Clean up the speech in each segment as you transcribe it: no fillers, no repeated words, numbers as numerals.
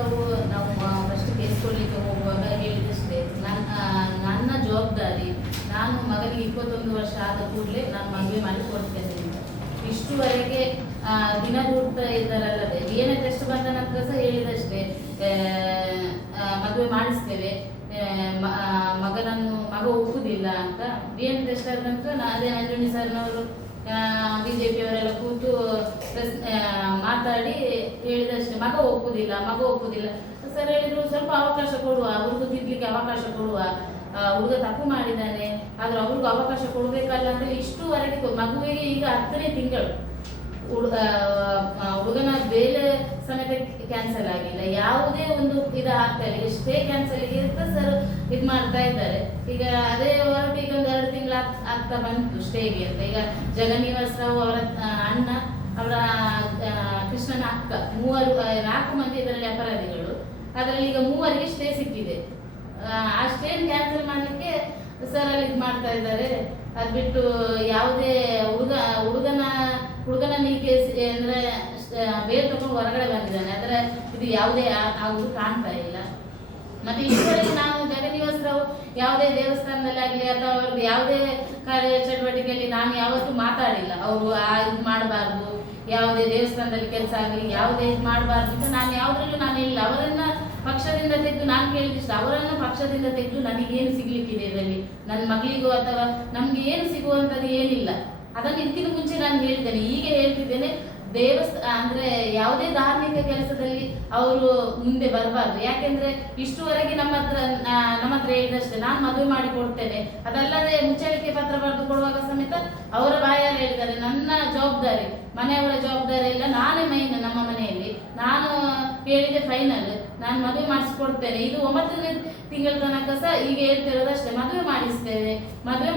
ಸಾಹೇಬರವರು ನಾವು first case ಕೊಡಲಿಕ್ಕೆ ಹೋಗುವಾಗ ಹೇಳಿದಷ್ಟೇ, ನನ್ನ ಜವಾಬ್ದಾರಿ, ನಾನು ಮಗನಿಗೆ 21 ವರ್ಷ ಆದ ಕೂಡಲೇ ನಾನು ಮದುವೆ ಮಾಡಿ ಕೊಡ್ತೇನೆ ಅಂತ. ಇಷ್ಟುವರೆಗೆ ದಿನ ಹುಡ್ತಾ ಇದ್ದಾರಲ್ಲದೆ DNA ಟೆಸ್ಟ್ ಬಂದ ನಂತರ ಸಹ ಹೇಳಿದಷ್ಟೇ, ಮದುವೆ ಮಾಡಿಸ್ತೇವೆ, ಮಗ ಒಪ್ಪುದಿಲ್ಲ ಅಂತ. DNA ಟೆಸ್ಟ್ ಆದ ನಂತರ ಅದೇ ನಂಜುಂಡಿ ಸರ್ನವರು ಬಿಜೆಪಿಯವರೆಲ್ಲ ಕೂತು ಮಾತಾಡಿ ಹೇಳಿದಷ್ಟೇ, ಮಗ ಒಪ್ಪುದಿಲ್ಲ. ಸರ್ ಹೇಳಿದ್ರು, ಸ್ವಲ್ಪ ಅವಕಾಶ ಕೊಡುವ, ಅವ್ರಿಗೂ ತಿದ್ಲಿಕ್ಕೆ ಅವಕಾಶ ಕೊಡುವ, ಹುಡುಗ ತಪ್ಪು ಮಾಡಿದ್ದಾನೆ, ಆದ್ರೆ ಅವ್ರಿಗೂ ಅವಕಾಶ ಕೊಡ್ಬೇಕಲ್ಲ ಅಂತ. ಇಷ್ಟುವರೆಗೆ ಮಗುವಿಗೆ ಈಗ 10ನೇ ತಿಂಗಳು, ಹುಡುಗನ ಬೇಲೆ ಸಮೇತ ಕ್ಯಾನ್ಸಲ್ ಆಗಿಲ್ಲ, ಯಾವುದೇ ಒಂದು ಆಗ್ತಾ ಇಲ್ಲ. ಎಷ್ಟೇ ಕ್ಯಾನ್ಸಲ್ ಇರುತ್ತೆ ಸರ್ ಇದು ಮಾಡ್ತಾ ಇದ್ದಾರೆ. ಈಗ ಅದೇ ಹೊರಟು ಈಗ ಒಂದು 2 ತಿಂಗಳು ಆಗ್ತಾ ಬಂತು ಸ್ಟೇಗೆ ಅಂತ. ಈಗ ಜಗನ್ನಿವಾಸ ರಾವ್ ಅವರ ಅಣ್ಣ, ಅವರ ಕೃಷ್ಣನ ಅಕ್ಕ, 4 ಮಂದಿ ಇದರಲ್ಲಿ ಅಪರಾಧಿಗಳು. ಅದರಲ್ಲಿ ಈಗ 3 ಸ್ಟೇ ಸಿಕ್ಕಿದೆ. ಆ ಸ್ಟೇ ಕ್ಯಾನ್ಸಲ್ ಮಾಡ್ಲಿಕ್ಕೆ ಸರ್ ಅಲ್ಲಿ ಇದು ಮಾಡ್ತಾ ಇದ್ದಾರೆ. ಅದು ಬಿಟ್ಟು ಯಾವುದೇ ಹುಡುಗನ ಈ ಕೇಸ್ ಅಂದ್ರೆ ಬೇರೆ ತಗೊಂಡು ಹೊರಗಡೆ ಬಂದಿದ್ದಾನೆ, ಆದರೆ ಇದು ಯಾವುದೇ ಆಗುದು ಕಾಣ್ತಾ ಇಲ್ಲ. ಮತ್ತೆ ಇಷ್ಟವರೆಗೆ ನಾವು ಜಗನ್ನಿವಾಸರಾವ್ ಯಾವುದೇ ದೇವಸ್ಥಾನದಲ್ಲಿ ಆಗಲಿ ಅಥವಾ ಅವ್ರದ್ದು ಯಾವುದೇ ಕಾರ್ಯ ಚಟುವಟಿಕೆಯಲ್ಲಿ ನಾನು ಯಾವತ್ತೂ ಮಾತಾಡಿಲ್ಲ. ಅವರು ಇದು ಮಾಡಬಾರ್ದು, ಯಾವುದೇ ದೇವಸ್ಥಾನದಲ್ಲಿ ಕೆಲಸ ಆಗಲಿ ಯಾವುದೇ ಇದು ಮಾಡಬಾರ್ದು ಅಂತ ನಾನು ಯಾವುದ್ರಲ್ಲೂ ನಾನು ಹೇಳಿಲ್ಲ. ಅವರನ್ನ ಪಕ್ಷದಿಂದ ತೆಗೆದು ನಾನು ಕೇಳಿದಿಷ್ಟ, ಅವರನ್ನು ಪಕ್ಷದಿಂದ ತೆಗೆದು ನನಗೇನು ಸಿಗ್ಲಿಕ್ಕಿದೆ ಇದರಲ್ಲಿ, ನನ್ನ ಮಗಳಿಗೂ ಅಥವಾ ನಮ್ಗೆ ಏನು ಸಿಗುವಂಥದ್ದು ಏನಿಲ್ಲ. ಅದನ್ನು ಇದಕ್ಕಿಂತ ಮುಂಚೆ ನಾನು ಹೇಳಿದ್ದೇನೆ, ಈಗ ಹೇಳ್ತಿದ್ದೇನೆ. ಅಂದ್ರೆ ಯಾವುದೇ ಧಾರ್ಮಿಕ ಕೆಲಸದಲ್ಲಿ ಅವರು ಮುಂದೆ ಬರಬಾರ್ದು. ಯಾಕೆಂದ್ರೆ ಇಷ್ಟುವರೆಗೆ ನಮ್ಮ ಹತ್ರ ಹೇಳಿದಷ್ಟೇ, ನಾನು ಮದುವೆ ಮಾಡಿ ಕೊಡ್ತೇನೆ. ಅದಲ್ಲದೆ ಮುಚ್ಚಳಿಕೆ ಪತ್ರ ಬರೆದು ಕೊಡುವಾಗ ಸಮೇತ ಅವರ ಬಾಯಲ್ಲಿ ಹೇಳಿದ್ದಾರೆ, ನನ್ನ ಜವಾಬ್ದಾರಿ, ಮನೆಯವರ ಜವಾಬ್ದಾರಿ ಇಲ್ಲ, ನಾನೇ ಮೈನ್ ನಮ್ಮ ಮನೆಯಲ್ಲಿ, ನಾನು ಹೇಳಿದೆ ಫೈನಲ್, ನಾನು ಮದುವೆ ಮಾಡಿಸ್ಕೊಡ್ತೇನೆ. ಇದು 9ನೇ ತಿಂಗಳ ತನಕ ಸಹ ಈಗ ಹೇಳ್ತಿರೋದಷ್ಟೇ, ಮದುವೆ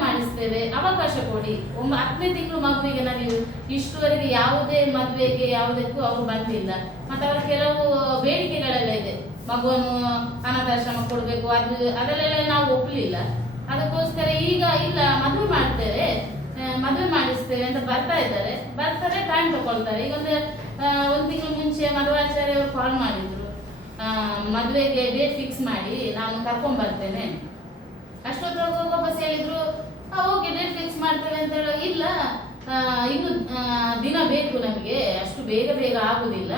ಮಾಡಿಸ್ತೇವೆ, ಅವಕಾಶ ಕೊಡಿ. 10ನೇ ತಿಂಗಳು ಮಗುವಿಗೆ ನಾವು ಇಷ್ಟುವರೆಗೆ ಯಾವುದೇ ಮದುವೆಗೆ ಯಾವುದಕ್ಕೂ ಅವರು ಬಂದಿಲ್ಲ. ಮತ್ತೆ ಅವರ ಕೆಲವು ಬೇಡಿಕೆಗಳೆಲ್ಲ ಇದೆ, ಮಗುವನ್ನು ಅನಾಥಾಶ್ರಮ ಕೊಡಬೇಕು, ಅದರಲ್ಲೆಲ್ಲ ನಾವು ಒಪ್ಪಲಿಲ್ಲ. ಅದಕ್ಕೋಸ್ಕರ ಈಗ ಇಲ್ಲ, ಮದುವೆ ಮಾಡಿಸ್ತೇವೆ ಅಂತ ಬರ್ತಾರೆ, ಟೈಮ್ ತಗೊಳ್ತಾರೆ. ಈಗ ಒಂದು ತಿಂಗಳು ಮುಂಚೆ ಮಧ್ವಾಚಾರ್ಯ ಅವರು ಕಾಲ್ ಮಾಡಿದ್ರು, ಮದುವೆಗೆ ಡೇಟ್ ಫಿಕ್ಸ್ ಮಾಡಿ ನಾನು ಕರ್ಕೊಂಡ್ ಬರ್ತೇನೆ. ಅಷ್ಟೊತ್ತಿಗೆ ವಾಪಸ್ ಹೇಳಿದ್ರು, ಓಕೆ ಡೇಟ್ ಫಿಕ್ಸ್ ಮಾಡ್ತೇವೆ ಅಂತ ಹೇಳೋ, ಇಲ್ಲ ಇನ್ನು ದಿನ ಬೇಕು ನಮಗೆ, ಅಷ್ಟು ಬೇಗ ಆಗುದಿಲ್ಲ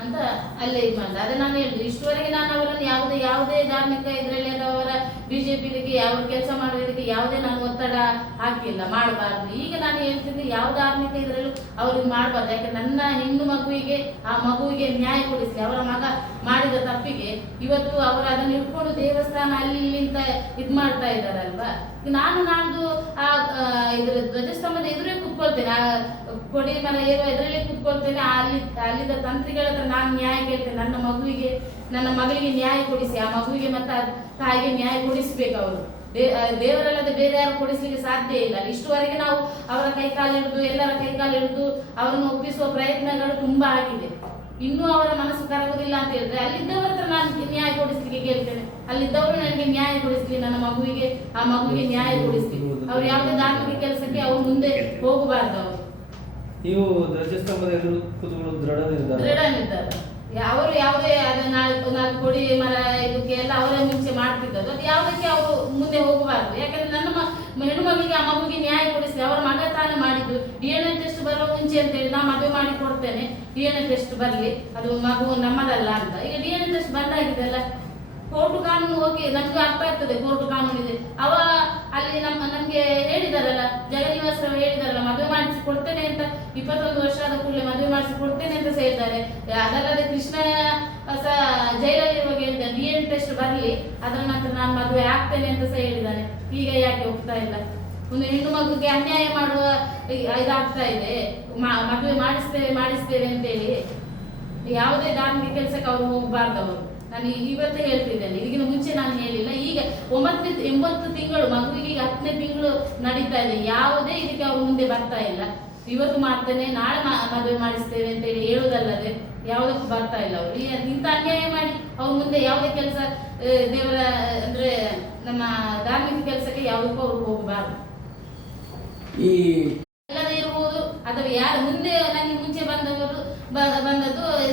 ಅಂತ ಅಲ್ಲೇ ಇದು ಮಾಡಿದೆ. ಅದೇ ನಾನು ಹೇಳಿದ್ರು, ಇಷ್ಟುವರೆಗೆ ನಾನು ಅವರನ್ನು ಯಾವುದೇ ಧಾರ್ಮಿಕ ಇದರಲ್ಲಿ ಅಥವಾ ಅವರ ಬಿಜೆಪಿ ಇದಕ್ಕೆ ಯಾವ ಕೆಲಸ ಮಾಡೋದಕ್ಕೆ ಯಾವುದೇ ನಾನು ಒತ್ತಡ ಹಾಕಿಲ್ಲ, ಮಾಡಬಾರ್ದು. ಈಗ ನಾನು ಹೇಳ್ತಿದ್ದೆ, ಯಾವ ಧಾರ್ಮಿಕ ಇದರಲ್ಲೂ ಅವ್ರಿಗೆ ಮಾಡಬಾರ್ದು. ಯಾಕೆ ನನ್ನ ಹೆಣ್ಣು ಮಗುವಿಗೆ ನ್ಯಾಯ ಕೊಡಿಸ್ಲಿ. ಅವರ ಮಗ ಮಾಡಿದ ತಪ್ಪಿಗೆ ಇವತ್ತು ಅವರು ಅದನ್ನು ಇಟ್ಕೊಂಡು ದೇವಸ್ಥಾನ ಅಂತ ಇದು ಮಾಡ್ತಾ ಇದ್ದಾರಲ್ವಾ. ನಾನು ಇದರ ಧ್ವಜಸ್ತಂಭದ ಎದುರೇ ಕೂತ್ಕೊಳ್ತೇನೆ, ಕೊಡಿ ಮರ ಏರುವ ಎದುರಲ್ಲೇ ಕೂತ್ಕೊಳ್ತೇನೆ. ಅಲ್ಲಿದ್ದ ತಂತ್ರಿಗಳ ಹತ್ರ ನಾನು ನ್ಯಾಯ ಕೇಳ್ತೇನೆ, ನನ್ನ ಮಗಳಿಗೆ ನ್ಯಾಯ ಕೊಡಿಸಿ, ಆ ಮಗುವಿಗೆ ಮತ್ತೆ ತಾಯಿಗೆ ನ್ಯಾಯ ಕೊಡಿಸ್ಬೇಕು. ಅವರು ದೇವರಲ್ಲದೆ ಬೇರೆ ಯಾರು ಕೊಡಿಸ್ಲಿಕ್ಕೆ ಸಾಧ್ಯ ಇಲ್ಲ. ಇಷ್ಟುವರೆಗೆ ನಾವು ಅವರ ಎಲ್ಲರ ಕೈಕಾಲು ಹಿಡಿದು ಅವರನ್ನು ಒಪ್ಪಿಸುವ ಪ್ರಯತ್ನಗಳು ತುಂಬಾ ಆಗಿದೆ. ಇನ್ನೂ ಅವರ ಮನಸ್ಸು ಕರಗುದಿಲ್ಲ ಅಂತ ಹೇಳಿದ್ರೆ ಅಲ್ಲಿದ್ದವರ ಹತ್ರ ನಾನು ನ್ಯಾಯ ಕೊಡಿಸ್ಲಿಕ್ಕೆ ಕೇಳ್ತೇನೆ. ಅಲ್ಲಿದ್ದವರು ನನಗೆ ನ್ಯಾಯ ಕೊಡಿಸ್ಲಿ, ನನ್ನ ಆ ಮಗುವಿಗೆ ನ್ಯಾಯ ಕೊಡಿಸ್ಲಿ. ಅವ್ರು ಯಾವುದೇ ಧಾರ್ಮಿಕ ಕೆಲಸಕ್ಕೆ ಅವ್ರು ಮುಂದೆ ಹೋಗಬಾರ್ದು. ಅವರು ನೀವು ಧ್ವಜಸ್ತಂಭದ ಎದುರು ಕೂತ್ಕೊಳ್ಳೋದು ದೃಢ ನಿರ್ಧಾರ. ಅವರು ಯಾವುದೇ ನಾಲ್ಕು ಕೊಡಿ ಮರ ಇದಕ್ಕೆ ಎಲ್ಲ ಅವರೇ ಮುಂಚೆ ಮಾಡ್ತಿದ್ದದ್ದು, ಅದು ಯಾವುದಕ್ಕೆ ಅವರು ಮುಂದೆ ಹೋಗಬಾರ್ದು. ಯಾಕಂದ್ರೆ ನನ್ನ ಹೆಣ್ಣು ಮಗುವಿಗೆ ಆ ಮಗುವಿಗೆ ನ್ಯಾಯ ಕೊಡಿಸ್ಲಿ. ಅವರ ಮಗ ತಾನೇ ಮಾಡಿದ್ದು. DNA ಟೆಸ್ಟ್ ಬರೋ ಮುಂಚೆ ಅಂತ ಹೇಳಿ ನಾ ಮದುವೆ ಮಾಡಿ ಕೊಡ್ತೇನೆ, DNA ಟೆಸ್ಟ್ ಬರ್ಲಿ, ಅದು ಮಗು ನಮ್ಮದಲ್ಲ ಅಂತ. ಈಗ DNA ಟೆಸ್ಟ್ ಬಂದಾಗಿದೆ ಅಲ್ಲ, ಕೋರ್ಟು ಕಾನೂನು ಓಕೆ, ನಮ್ಗೆ ಅರ್ಥ ಆಗ್ತದೆ, ಕೋರ್ಟು ಕಾನೂನು ಇದೆ. ಅಲ್ಲಿ ನಮ್ಗೆ ಹೇಳಿದಾರಲ್ಲ, ಜಗನ್ನಿವಾಸರಾವ್ ಹೇಳಿದಾರಲ್ಲ, ಮದುವೆ ಮಾಡಿಸಿ ಕೊಡ್ತೇನೆ ಅಂತ. 21 ವರ್ಷ ಆದ ಕೂಡಲೇ ಮದುವೆ ಮಾಡಿಸಿ ಕೊಡ್ತೇನೆ ಅಂತ ಹೇಳಿದ್ದಾರೆ. ಅದಲ್ಲದೆ ಕೃಷ್ಣ ಜೈಲಲ್ಲಿರುವಾಗ ಹೇಳಿದ್ದಾನೆ, DNA ಟೆಸ್ಟ್ ಬರ್ಲಿ, ಅದರ ನಂತರ ನಾನು ಮದುವೆ ಆಗ್ತೇನೆ ಅಂತ ಸಹ ಹೇಳಿದ್ದಾನೆ. ಈಗ ಯಾಕೆ ಹೋಗ್ತಾ ಇಲ್ಲ? ಒಂದು ಹೆಣ್ಣು ಮಗುಗೆ ಅನ್ಯಾಯ ಮಾಡುವ ಇದಾಗ್ತಾ ಇದೆ. ಮದುವೆ ಮಾಡಿಸ್ತೇವೆ ಅಂತೇಳಿ ಯಾವುದೇ ಧಾರ್ಮಿಕ ಕೆಲಸಕ್ಕೆ ಅವರು ಹೋಗಬಾರ್ದು. ಅವರು ನಾನು ಇವತ್ತೇ ಹೇಳ್ತಿದ್ದೇನೆ, ಇದಕ್ಕಿಂತ ಮುಂಚೆ ನಾನು ಹೇಳಿಲ್ಲ. ಈಗ 9 ತಿಂಗಳು ಮಗುವಿಗೆ, ಈಗ 10ನೇ ತಿಂಗಳು ನಡೀತಾ ಇದೆ. ಯಾವುದೇ ಇದಕ್ಕೆ ಅವ್ರು ಮುಂದೆ ಬರ್ತಾ ಇಲ್ಲ. ಇವತ್ತು ಮಾಡ್ತೇನೆ, ನಾಳೆ ಮದುವೆ ಮಾಡಿಸ್ತೇವೆ ಅಂತೇಳಿ ಹೇಳುವುದಲ್ಲದೆ ಯಾವುದಕ್ಕೂ ಬರ್ತಾ ಇಲ್ಲ. ಅವರು ಇಂಥ ಅನ್ಯಾಯ ಮಾಡಿ ಅವ್ರ ಮುಂದೆ ಯಾವುದೇ ಕೆಲಸ, ದೇವರ ಅಂದ್ರೆ ನಮ್ಮ ಧಾರ್ಮಿಕ ಕೆಲಸಕ್ಕೆ ಯಾವುದಕ್ಕೂ ಅವ್ರು ಹೋಗಬಾರ್ದು. ಎಲ್ಲದೇ ಇರ್ಬೋದು, ಅಥವಾ ಯಾರು ಮುಂದೆ ನನಗೆ ಮುಂಚೆ ಬಂದದ್ದು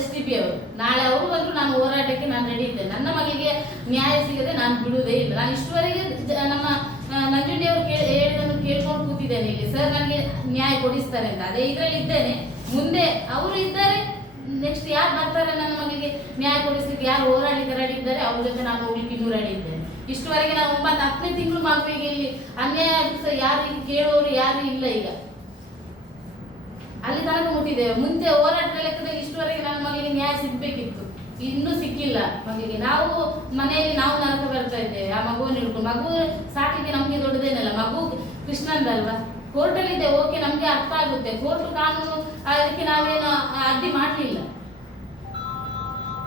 STP ಅವರು, ನಾಳೆ ಅವರು ಬಂದ್ರು ನಾನು ಹೋರಾಟಕ್ಕೆ ನಾನು ರೆಡಿ ಇದ್ದೇನೆ. ನನ್ನ ಮಗಳಿಗೆ ನ್ಯಾಯ ಸಿಗದೆ ನಾನು ಬಿಡುವುದೇ ಇಲ್ಲ. ನಾನು ಇಷ್ಟುವರೆಗೆ ನಮ್ಮ ನಂಜುಂಡಿಯವರು ಹೇಳಿದನ್ನು ಕೇಳ್ಕೊಂಡು ಕೂತಿದ್ದೇನೆ ಇಲ್ಲಿ. ಸರ್ ನನಗೆ ನ್ಯಾಯ ಕೊಡಿಸ್ತಾರೆ ಅಂತ, ಅದೇ ಇದರಲ್ಲಿ ಇದ್ದೇನೆ. ಮುಂದೆ ಅವರು ಇದ್ದಾರೆ, ನೆಕ್ಸ್ಟ್ ಯಾರು ಬರ್ತಾರೆ ನನ್ನ ಮಗಳಿಗೆ ನ್ಯಾಯ ಕೊಡಿಸ್ಲಿಕ್ಕೆ, ಯಾರು ಹೋರಾಡಲಿಕ್ಕೆ ರೆಡಿ ಇದ್ದಾರೆ ಅವ್ರ ಜೊತೆ ನಾನು ಹೋಗ್ಲಿಕ್ಕೆ ಇನ್ನೂ ರೆಡಿ ಇದ್ದೇನೆ. ಇಷ್ಟುವರೆಗೆ ನಾವು 9-10ನೇ ತಿಂಗಳು ಮಗುವಿಗೆ ಇಲ್ಲಿ ಅನ್ಯಾಯ ಆಗುತ್ತೆ, ಯಾರು ಕೇಳೋರು ಯಾರು ಇಲ್ಲ. ಈಗ ಅಲ್ಲಿ ತನಕ ಮುಟ್ಟಿದ್ದೇವೆ. ಮುಂಚೆ ಹೋರಾಟದ ಲೆಕ್ಕದಲ್ಲಿ ಇಷ್ಟುವರೆಗೆ ನನ್ನ ಮಗಳಿಗೆ ನ್ಯಾಯ ಸಿಗ್ಬೇಕಿತ್ತು, ಇನ್ನೂ ಸಿಕ್ಕಿಲ್ಲ ಮಗುವಿಗೆ. ನಾವು ಮನೆಯಲ್ಲಿ ನಾವು ನರಕ ಬರ್ತಾ ಇದ್ದೇವೆ ಆ ಮಗುವನ್ನು ಹಿಡ್ಕೊಂಡು. ಮಗು ಸಾಕಿಗೆ ನಮ್ಗೆ ದೊಡ್ಡದೇನಲ್ಲ, ಮಗು ಕೃಷ್ಣಂದಲ್ವಾ. ಕೋರ್ಟಲ್ಲಿ ಇದೆ, ಓಕೆ, ನಮ್ಗೆ ಅರ್ಥ ಆಗುತ್ತೆ. ಕೋರ್ಟ್ ಕಾನೂನು ಅದಕ್ಕೆ ನಾವೇನು ಅಡ್ಡಿ ಮಾಡ್ಲಿಲ್ಲ.